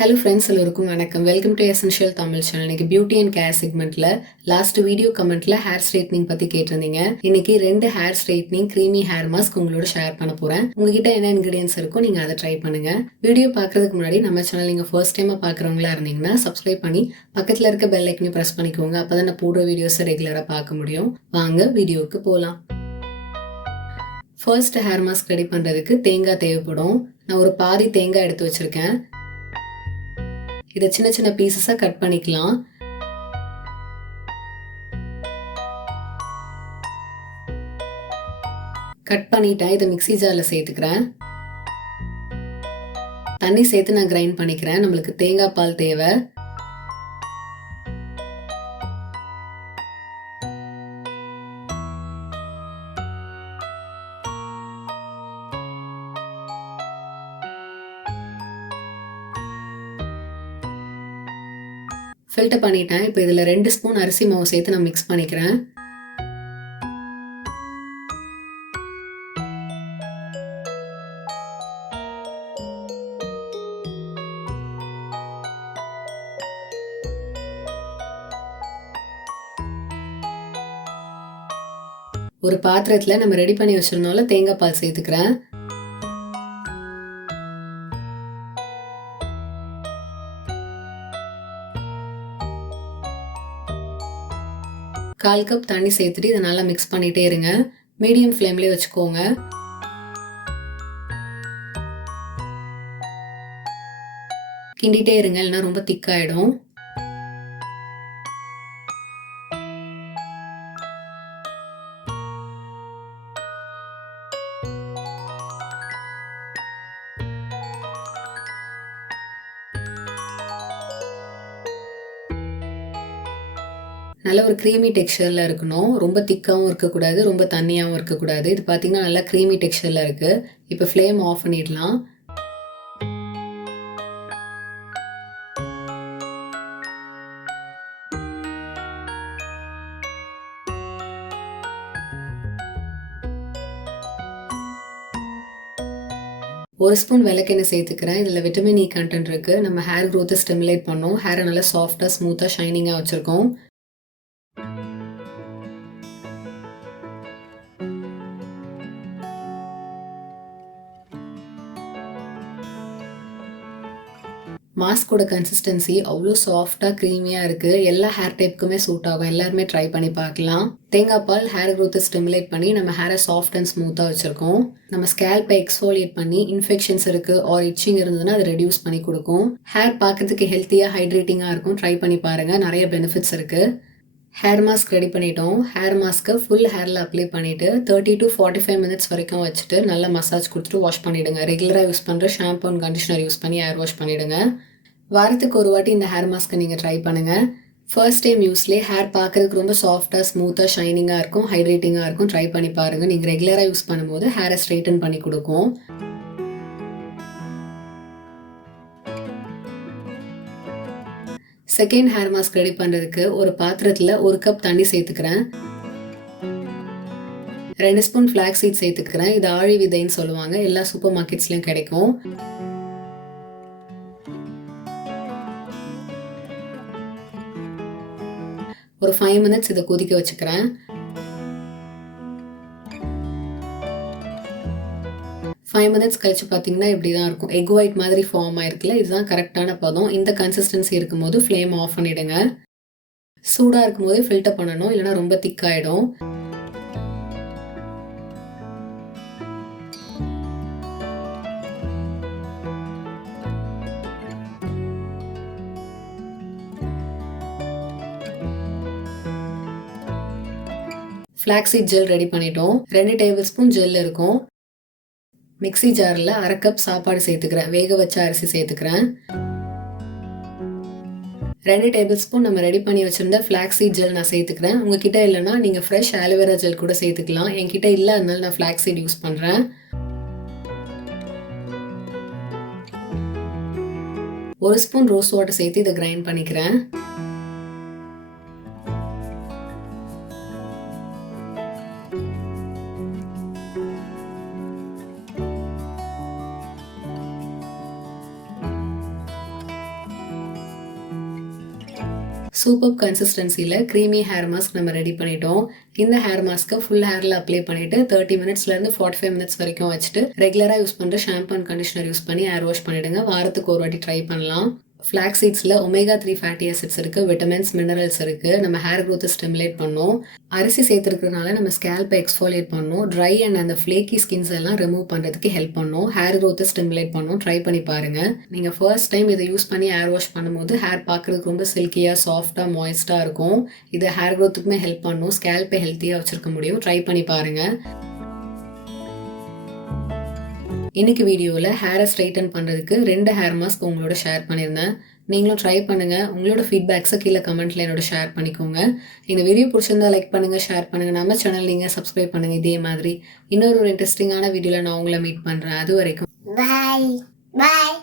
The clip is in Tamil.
ஹலோ ஃப்ரெண்ட்ஸ், எல்லோருக்கும் வணக்கம். Welcome to essential Tamil channel. இன்னைக்கு பியூட்டி அண்ட் கேர் செக்மெண்ட்ல லாஸ்ட் வீடியோ கமெண்ட்ல ஹேர் ஸ்ட்ரைட்னிங் பத்தி கேட்டிருந்தீங்க. இன்னைக்கு 2 hair straightening creamy hair mask உங்களோட ஷேர் பண்ண போறேன். உங்ககிட்ட என்ன இன்கிரியன்ஸ் இருக்கோ நீங்க அதை ட்ரை பண்ணுங்க. வீடியோ பாக்குறதுக்கு முன்னாடி நம்ம சேனல் நீங்க ஃபர்ஸ்ட் டைமா பாக்குறவங்களா இருந்தீங்கன்னா சப்ஸ்கிரைப் பண்ணி பக்கத்துல இருக்க பெல் ஐக்கனையும் பிரஸ் பண்ணிக்கோங்க. அப்பதான் நான் போடுற வீடியோஸை ரெகுலரா பார்க்க முடியும். வாங்க வீடியோவுக்கு போலாம். ஃபர்ஸ்ட் ஹேர் மாஸ்க் ரெடி பண்றதுக்கு தேங்காய் தேவைப்படும். நான் ஒரு பாதி தேங்காய் எடுத்து வச்சிருக்கேன். இதை சின்ன சின்ன பீசஸா கட் பண்ணிக்கலாம். கட் பண்ணிட்டேன். இதை மிக்ஸி ஜார்ல சேர்த்துக்கிறேன். தண்ணி சேர்த்து நான் கிரைண்ட் பண்ணிக்கிறேன். நம்மளுக்கு தேங்காய் பால் தேவை. ஃபில்டர் பண்ணிட்டேன். இப்போ இதில் 2 ஸ்பூன் அரிசி மாவு சேர்த்து நான் மிக்ஸ் பண்ணிக்கிறேன். ஒரு பாத்திரத்தில் நம்ம ரெடி பண்ணி வச்சிருந்தோம்ல தேங்காய் பால் சேர்த்துக்கிறேன். கால் கப் தண்ணி சேர்த்துட்டு இதை நல்லா மிக்ஸ் பண்ணிட்டே இருங்க. மீடியம் ஃப்ளேம்லேயே வச்சுக்கோங்க. கிண்டிட்டே இருங்க, இல்லைன்னா ரொம்ப திக்காயிடும். நல்ல ஒரு க்ரீமி டெக்ஸ்சரில் இருக்கணும். ரொம்ப திக்காகவும் இருக்கக்கூடாது, ரொம்ப தண்ணியாகவும் இருக்கக்கூடாது. இது பார்த்தீங்கன்னா நல்லா க்ரீமி டெக்ஸ்சரில் இருக்குது. இப்போ ஃப்ளேம் ஆஃப் பண்ணிடலாம். ஒரு ஸ்பூன் விளக்கெண்ணெய் சேர்த்துக்கிறேன். இதில் விட்டமின் இ கண்டென்ட் இருக்குது. நம்ம ஹேர் க்ரோத்தை ஸ்டிமுலேட் பண்ணோம். ஹேரை நல்லா சாஃப்டாக ஸ்மூத்தாக ஷைனிங்காக வச்சுருக்கோம். மாஸ்கோட கன்சிஸ்டன்சி அவ்வளோ சாஃப்டாக க்ரீமியாக இருக்குது. எல்லா ஹேர் டைப்புக்குமே சூட் ஆகும். எல்லாருமே ட்ரை பண்ணி பார்க்கலாம். தேங்காய் பால் ஹேர் க்ரோத்தை ஸ்டிமுலேட் பண்ணி நம்ம ஹேரை சாஃப்ட் அண்ட் ஸ்மூத்தாக வச்சுருக்கோம். நம்ம ஸ்கேல்பை எக்ஸ்ஃபோலியேட் பண்ணி இன்ஃபெக்ஷன்ஸ் இருக்குது ஆர் இச்சிங் இருந்ததுன்னா அதை ரெடியூஸ் பண்ணி கொடுக்கும். ஹேர் பார்க்கறதுக்கு ஹெல்த்தியாக ஹைட்ரேட்டிங்காக இருக்கும். ட்ரை பண்ணி பாருங்கள். நிறைய பெனிஃபிட்ஸ் இருக்குது. ஹேர் மாஸ்க் ரெடி பண்ணிட்டோம். ஹேர் மாஸ்க்கை ஃபுல் ஹேரில் அப்ளை பண்ணிவிட்டு 30 to 45 மினிட்ஸ் வரைக்கும் வச்சுட்டு நல்லா மசாஜ் கொடுத்துட்டு வாஷ் பண்ணிவிடுங்க. ரெகுலராக யூஸ் பண்ணுற ஷாம்பு அண்ட் கண்டிஷனர் யூஸ் பண்ணி ஹேர் வாஷ் பண்ணிவிடுங்க. வாரத்துக்கு ஒரு வாட்டி இந்த ஹேர் மாஸ்க்கை நீங்கள் ட்ரை பண்ணுங்கள். ஃபர்ஸ்ட் டைம் யூஸ்லேயே ஹேர் பார்க்கறதுக்கு ரொம்ப சாஃப்டாக ஸ்மூத்தாக ஷைனிங்காக இருக்கும், ஹைட்ரேட்டிங்காக இருக்கும். ட்ரை பண்ணி பாருங்கள். நீங்கள் ரெகுலராக யூஸ் பண்ணும்போது ஹேரை ஸ்ட்ரைட்டன் பண்ணி கொடுக்கும். செகண்ட் ஹேர் மாஸ்க் ரெடி பண்ணுறதுக்கு ஒரு பாத்திரத்தில் 1 கப் தண்ணி சேர்த்துக்கிறேன். 2 ஸ்பூன் ஃப்ளாக்ஸ் சீட் சேர்த்துக்கிறேன். இது ஆழி விதைன்னு சொல்லுவாங்க. எல்லா சூப்பர் மார்க்கெட்ஸ்லையும் கிடைக்கும். ஒரு 5 மினிட்ஸ் இதை கொதிக்க வச்சுக்கிறேன். 5 மினிட்ஸ் கழிச்சு பார்த்தீங்கன்னா இப்படி தான் இருக்கும். எக் ஒயிட் மாதிரி ஃபார்ம் ஆயிருக்குல்ல, இதுதான் கரெக்டான பதம். இந்த கன்சிஸ்டன்சி இருக்கும்போது ஃப்ளேம் ஆஃப் பண்ணிடுங்க. சூடாக இருக்கும்போதே ஃபில்டர் பண்ணணும், இல்லைனா ரொம்ப திக்காயிடும். ஃப்ளாக்ஸீட் ஜெல் ரெடி பண்ணிட்டோம். 2 டேபிள் ஸ்பூன் ஜெல் இருக்கும். மிக்ஸி ஜாரில் 1/2 கப் சாப்பாடு சேர்த்துக்கிறேன். வேக வச்ச அரிசி சேர்த்துக்கிறேன். 2 டேபிள் ஸ்பூன் நம்ம ரெடி பண்ணி வச்சிருந்த ஃப்ளாக்ஸீட் ஜெல் நான் சேர்த்துக்கிறேன். உங்ககிட்ட இல்லைன்னா நீங்கள் ஃப்ரெஷ் ஆலோவேரா ஜெல் கூட சேர்த்துக்கலாம். என்கிட்ட இல்லை, அதனால நான் ஃப்ளாக்ஸீட் யூஸ் பண்ணுறேன். 1 ஸ்பூன் ரோஸ் வாட்டர் சேர்த்து இதை கிரைண்ட் பண்ணிக்கிறேன். சூப்பர் கன்சிஸ்டன்சியில் க்ரீமி ஹேர் மாஸ்க் நம்ம ரெடி பண்ணிட்டோம். இந்த ஹேர் மாஸ்க்கை ஃபுல் ஹேரில் அப்ளை பண்ணிவிட்டு 30 மினிட்ஸ்லேருந்து 45 மினிட்ஸ் வரைக்கும் வச்சுட்டு ரெகுலராக யூஸ் பண்ணுற ஷாம்பு அண்ட் கண்டிஷனர் யூஸ் பண்ணி ஹேர் வாஷ் பண்ணிவிடுங்க. வாரத்துக்கு ஒரு வாட்டி ட்ரை பண்ணலாம். ஃப்ளாக் சீட்ஸில் omega-3 ஃபேட்டி ஆசிட்ஸ் இருக்குது, விட்டமின்ஸ், மினரல்ஸ் இருக்குது. நம்ம ஹேர் க்ரோத்தை ஸ்டிமுலேட் பண்ணோம். அரிசி சேர்த்துருக்கிறதுனால நம்ம ஸ்கேல்பை எக்ஸ்ஃபோலியேட் பண்ணோம். ட்ரை அண்ட் அந்த ஃப்ளேக்கி ஸ்கின்ஸ் எல்லாம் ரிமூவ் பண்ணுறதுக்கு ஹெல்ப் பண்ணோம். ஹேர் க்ரோத்தை ஸ்டிமுலேட் பண்ணோம். ட்ரை பண்ணி பாருங்கள். நீங்கள் ஃபர்ஸ்ட் டைம் இதை யூஸ் பண்ணி ஹேர் வாஷ் பண்ணும்போது ஹேர் பார்க்குறதுக்கு ரொம்ப சில்கியாக, சாஃப்டாக, மாய்ஸ்டாக இருக்கும். இது ஹேர் க்ரோத்துக்குமே ஹெல்ப் பண்ணும். ஸ்கேல்பை ஹெல்த்தியாக வச்சுருக்க முடியும். ட்ரை பண்ணி பாருங்கள். இன்னைக்கு வீடியோவில் ஹேரை ஸ்ட்ரைட்டன் பண்ணுறதுக்கு 2 ஹேர் மாஸ்க் உங்களோட ஷேர் பண்ணியிருந்தேன். நீங்களும் ட்ரை பண்ணுங்கள். உங்களோட ஃபீட்பேக்ஸை கீழே கமெண்ட்டில் என்னோட ஷேர் பண்ணிக்கோங்க. இந்த வீடியோ பிடிச்சிருந்தா லைக் பண்ணுங்கள், ஷேர் பண்ணுங்கள். நம்ம சேனல் நீங்கள் சப்ஸ்கிரைப் பண்ணுங்கள். இதே மாதிரி இன்னொரு இன்ட்ரெஸ்டிங்கான வீடியோவில் நான் உங்களை மீட் பண்ணுறேன். அது வரைக்கும் பாய் பாய்.